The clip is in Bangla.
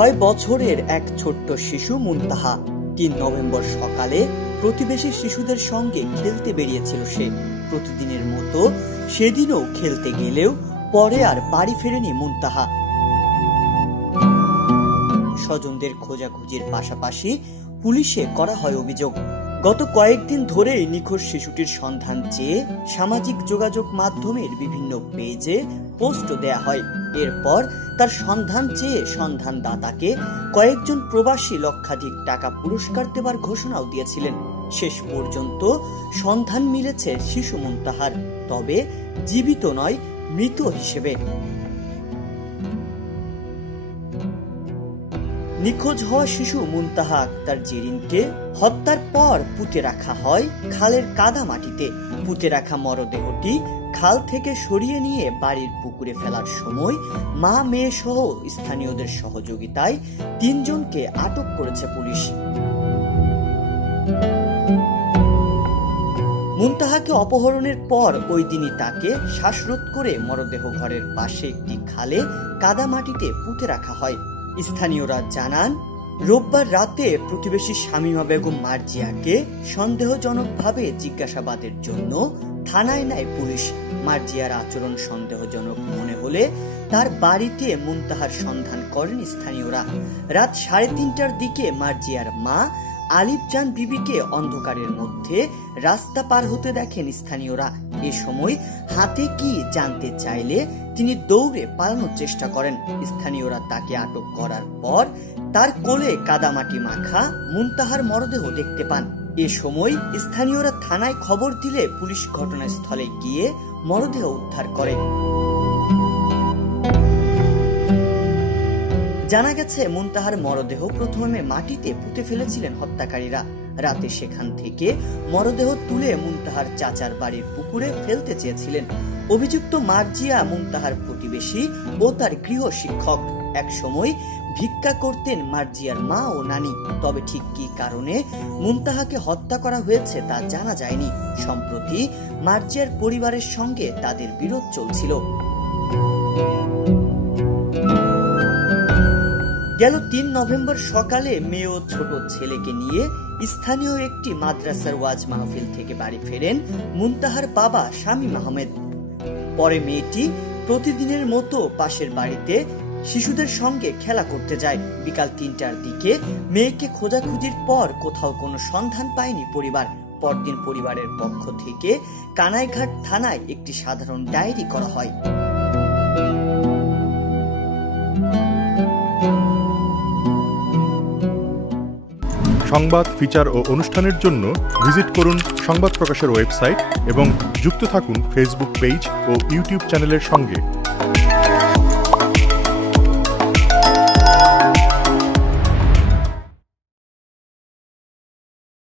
6 বছরের এক ছোট্ট শিশু মুনতাহা 3 নভেম্বর সকালে প্রতিবেশী শিশুদের সঙ্গে খেলতে বেরিয়েছিল সে। প্রতিদিনের মতো সেদিনও খেলতে গেলেও পরে আর বাড়ি ফেরেনি মুনতাহা। স্বজনদের খোঁজাখুঁজির পাশাপাশি পুলিশে করা হয় অভিযোগ। গত কয়েকদিন ধরেই নিখোঁজ শিশুটির সন্ধান চেয়ে সামাজিক যোগাযোগ মাধ্যমের বিভিন্ন পেজে পোস্ট দেয়া হয়। এরপর তার সন্ধান চেয়ে সন্ধানদাতাকে কয়েকজন প্রবাসী লক্ষাধিক টাকা পুরস্কার দেবার ঘোষণাও দিয়েছিলেন। শেষ পর্যন্ত সন্ধান মিলেছে শিশু মুনতাহার, তবে জীবিত নয়, মৃত হিসেবে। নিখোঁজ হওয়া শিশু মুনতাহা আক্তার জেরিনকে হত্যার পর পুঁতে রাখা হয় খালের কাদা মাটিতে। পুঁতে রাখা মরদেহটি খাল থেকে সরিয়ে নিয়ে বাড়ির পুকুরে ফেলার সময় মা মেয়ে সহ স্থানীয়দের সহযোগিতায় 3 জনকে আটক করেছে পুলিশ। মুনতাহাকে অপহরণের পর ওই দিনই তাকে শ্বাসরোধ করে মরদেহ ঘরের পাশে একটি খালে কাদা মাটিতে পুঁতে রাখা হয়। স্থানীয়রা জানান, রোববার রাতে প্রতিবেশী শামীমা বেগম মার্জিয়াকে সন্দেহজনকভাবে জিজ্ঞাসাবাদের জন্য থানায় নেয় পুলিশ। মার্জিয়ার আচরণ সন্দেহজনক মনে হলে তার বাড়িতে মুনতাহার সন্ধান করেন স্থানীয়রা। রাত 3:30টার দিকে মার্জিয়ার মা আলিফ জান বিবিকে অন্ধকারের মধ্যে রাস্তা পার হতে দেখেন স্থানীয়রা। এ সময় হাতে কি জানতে চাইলে তিনি দৌড়ে পালানোর চেষ্টা করেন। স্থানীয়রা তাকে আটক করার পর তার কোলে কাদামাটি মাখা মুনতাহার মরদেহ দেখতে পান। এ সময় স্থানীয়রা থানায় খবর দিলে পুলিশ ঘটনাস্থলে গিয়ে মরদেহ উদ্ধার করে। জানা গেছে, মুনতাহার মরদেহ প্রথমে মাটিতে পুঁতে ফেলেছিলেন হত্যাকারীরা। রাতে সেখান থেকে মরদেহ তুলে মুনতাহার চাচার বাড়ির পুকুরে ফেলতে চেয়েছিলেন। অভিযুক্ত মার্জিয়া মুনতাহার প্রতিবেশী ও তার গৃহ শিক্ষক। এক সময় ভিক্ষা করতেন মার্জিয়ার মা ও নানি। তবে ঠিক কি কারণে মুনতাহাকে হত্যা করা হয়েছে তা জানা যায়নি। সম্প্রতি মার্জিয়ার পরিবারের সঙ্গে তাদের বিরোধ চলছিল। গেল 3 নভেম্বর সকালে মেয়ে ও ছোট ছেলেকে নিয়ে স্থানীয় একটি মাদ্রাসার ওয়াজ মাহফিল থেকে বাড়ি ফেরেন মুনতাহার বাবা শামীম আহমেদ। পরে মেয়েটি প্রতিদিনের মতো পাশের বাড়িতে শিশুদের সঙ্গে খেলা করতে যায়। বিকাল 3টার দিকে মেয়েকে খোঁজাখুঁজির পর কোথাও কোনো সন্ধান পায়নি পরিবার। পরদিন পরিবারের পক্ষ থেকে কানাইঘাট থানায় একটি সাধারণ ডায়েরি করা হয়। সংবাদ, ফিচার ও অনুষ্ঠানের জন্য ভিজিট করুন সংবাদ প্রকাশের ওয়েবসাইট এবং যুক্ত থাকুন ফেসবুক পেজ ও ইউটিউব চ্যানেলের সঙ্গে।